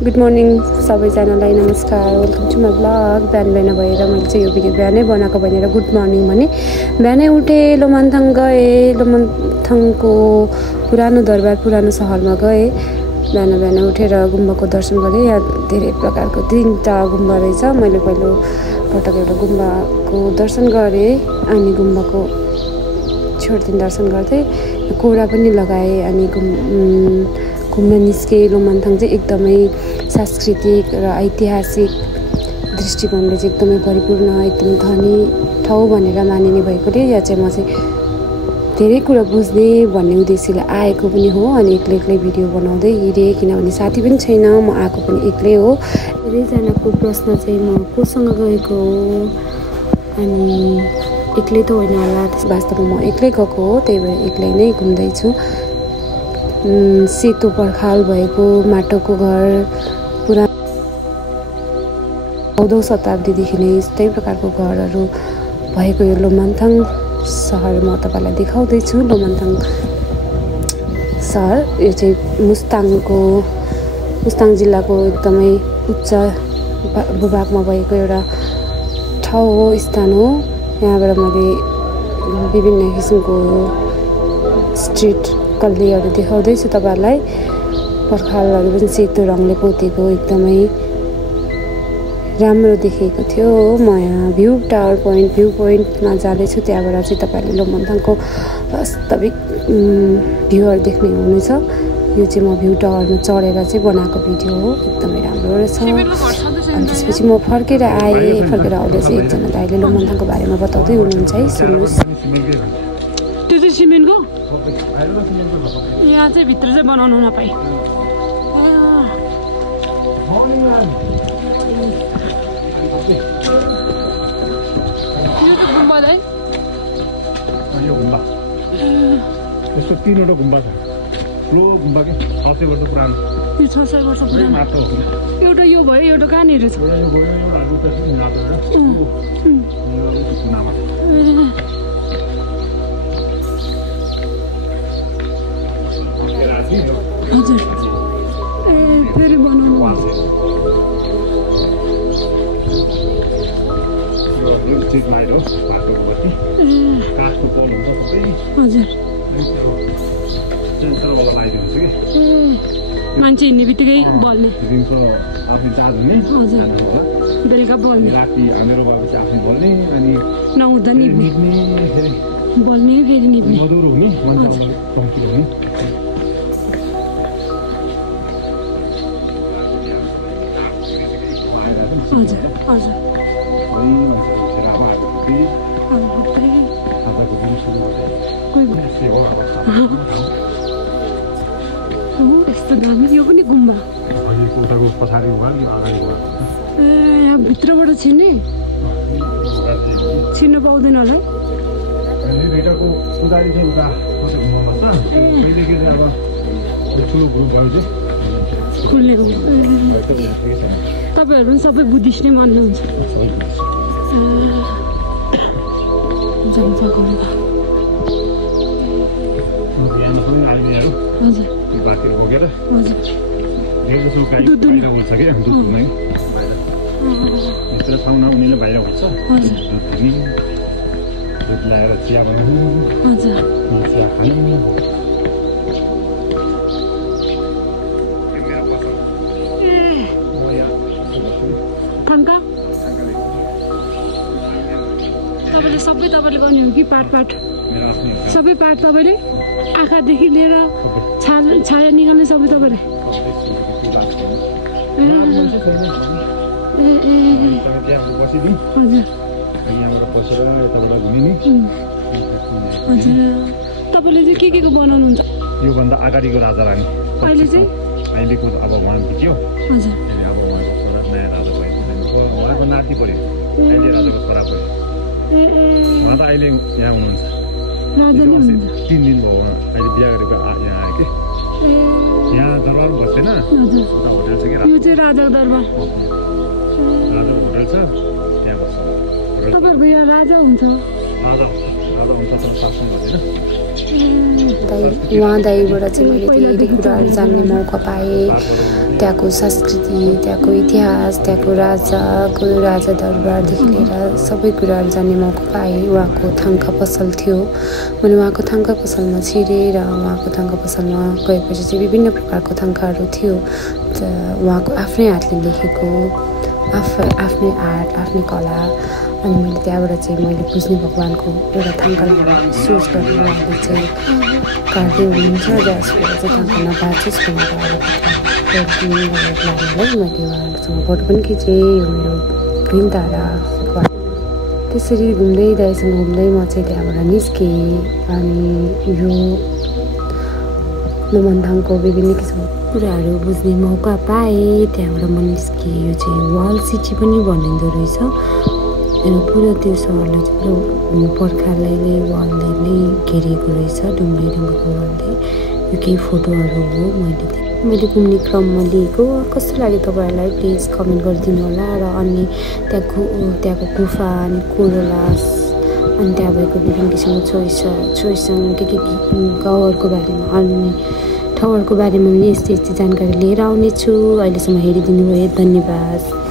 Good morning सबैजनालाई नमस्कार welcome to my blog. बिहान भएर मैले चाहिँ यो भिडियो बिहानै बनाएको भनेर गुड मर्निङ भने बिहानै उठेँ, लोमन्थाङ गएँ। लोमन्थाङको पुरानो दरबार पुरानो सहरमा गएँ। बिहान उठेर गुम्बाको दर्शन गरेँ। यहाँ धेरै प्रकारको 3टा गुम्बा रहेछ। मैले पहिलोपटक एउटा गुम्बाको दर्शन गरेँ अनि गुम्बाको छेउतिर दर्शन गर्दै कोरा पनि लगाएँ अनि घुम्न निस्केँ। लोमन्थाङ चाहिँ एकदमै सांस्कृतिक र ऐतिहासिक दृष्टिकोणले चाहिँ एकदमै परिपूर्ण एकदमै धनी ठाउँ भनेर मानिने भएकोले यहाँ चाहिँ म चाहिँ धेरै कुरा बुझ्ने भन्ने उद्देश्यले आएको पनि हो अनि एक्लै भिडियो बनाउँदै हिँडेँ किनभने साथी पनि छैन, म आएको पनि एक्लै हो। धेरैजनाको प्रश्न चाहिँ म कोसँग गएको हो अनि एक्लै त होइन होला, वास्तवमा म एक्लै गएको हो, त्यही भएर एक्लै नै घुम्दैछु। सेतो पर्खाल भएको माटोको घर पुरा 14औं शताब्दीदेखि नै यस्तै प्रकारको घरहरू भएको यो लोमन्थाङ सहर म तपाईँलाई देखाउँदैछु। लोमन्थाङ सहर यो चाहिँ मुस्ताङ जिल्लाको एकदमै उच्च भूभागमा भएको एउटा ठाउँ हो, स्थान हो। यहाँबाट मैले विभिन्न किसिमको स्ट्रिट कल्लीहरू देखाउँदैछु तपाईँहरूलाई। पर्खालहरू पनि सेतो रङले पोतेको एकदमै राम्रो देखेको थियो। म यहाँ भ्यू पोइन्टमा जाँदैछु, त्यहाँबाट चाहिँ तपाईँहरूले लोमन्थाङको वास्तविक भ्यूहरू देख्ने हुनेछ। यो चाहिँ म भ्यू टावरमा चढेर चाहिँ बनाएको भिडियो हो, एकदमै राम्रो रहेछ। अनि त्यसपछि म फर्केर आएँ। फर्केर आउँदा चाहिँ एकजना दाइले लोमन्थाङको बारेमा बताउँदै हुनुहुन्छ है, सुन्नुहोस्। त्यो चाहिँ सिमेन्टको यहाँ चाहिँ भित्र चाहिँ बनाउनु नपाइ। यो त गुम्बा है, यो गुम्बा यस्तो 3वटा गुम्बा छ। ठुलो गुम्बा के 600 वर्ष पुरानो। यो 600 वर्ष पुरानो एउटा यो भयो, एउटा कहाँनिर छ? हजुर फेरि बनाउनु मान्छे हिँड्ने बित्तिकै बल्ने, हजुर बेलुका बल्ने, नहुँदा निप्ने, बल्ने फेरि निप्ने। हजुर हजुर यस्तो दामी। यो पनि गुम्बा यहाँ भित्रबाट छिर्न पाउँदैन होला है। तपाईँहरू पनि सबै बुद्धिस्ट नै मान्नुहुन्छ? तपाईँले सबै तपाईँले गर्ने हो कि पार्ट सबै पार्ट तपाईँले आँखादेखि लिएर छाया निकाल्ने सबै तपाईँले? हजुर तपाईँले चाहिँ के को बनाउनुहुन्छ? योभन्दा अगाडिको राजा रानी अहिले चाहिँ अहिलेको अब उहाँ बित्यो। हजुर अब नयाँ राजा भएको उहाँको नाति पऱ्यो, अहिले राजाको छोरा पऱ्यो। उहाँ त अहिले यहाँ हुनुहुन्छ, 3 दिन भयो उहाँ अहिले बिहा गरेको यहाँ आयो कि। यहाँ दरबार बस्दैन, होटल छ कि यो चाहिँ राजाको दरबार, राजाको होटल छ, त्यहाँ बस्छ। तपाईँहरूको यहाँ राजा हुन्छ? राजा राजा वंशसँग शासन गर्दैन उहाँ दाइबाट चाहिँ मैले धेरै कुराहरू जान्ने मौका पाएँ त्यहाँको संस्कृति त्यहाँको इतिहास त्यहाँको राजा दरबारदेखि लिएर सबै कुराहरू जान्ने मौका पाएँ उहाँको थाङ्का पसल थियो मैले उहाँको थाङ्का पसलमा छिरेँ र उहाँको थाङ्का पसलमा गएपछि चाहिँ विभिन्न प्रकारको थाङ्काहरू थियो उहाँको आफ्नै हातले लेखेको आफ्नै आर्ट आफ्नै कला अनि मैले त्यहाँबाट चाहिँ मैले बुझ्ने भगवान्को एउटा थाङ्कालाई सोच गरेर उहाँले चाहिँ काट्दै हुनुहुन्छ जसबाट चाहिँ थाङ्का नबाचोस् भनेर लानेलाई मैले उहाँहरूसँग फोटो पनि खिचेँ यो मेरो ग्रिन तारा त्यसरी घुम्दै दाइसँग घुम्दै म चाहिँ त्यहाँबाट निस्केँ अनि यो लोमन्थाङको विभिन्न किसिमको कुराहरू बुझ्ने मौका पाएँ त्यहाँबाट म निस्केँ यो चाहिँ वाल सिटी पनि भनिँदो रहेछ र पुरा त्यो सहरलाई चाहिँ पुरा पर्खालले वालले घेरिएको रहेछ ढुङ्गाको वालले यो केही फोटोहरू हो मैले घुम्ने क्रममा लिएको कस्तो लाग्यो तपाईँहरूलाई प्लिज कमेन्ट गरिदिनु होला र अनि त्यहाँको गुफा अनि कोरोलास अनि त्यहाँ भएको विभिन्न किसिमको छोइसँग के गाउँहरूको बारेमा अनि ठाउँहरूको बारेमा पनि यस्तै जानकारी लिएर आउनेछु अहिलेसम्म हेरिदिनु भयो धन्यवाद।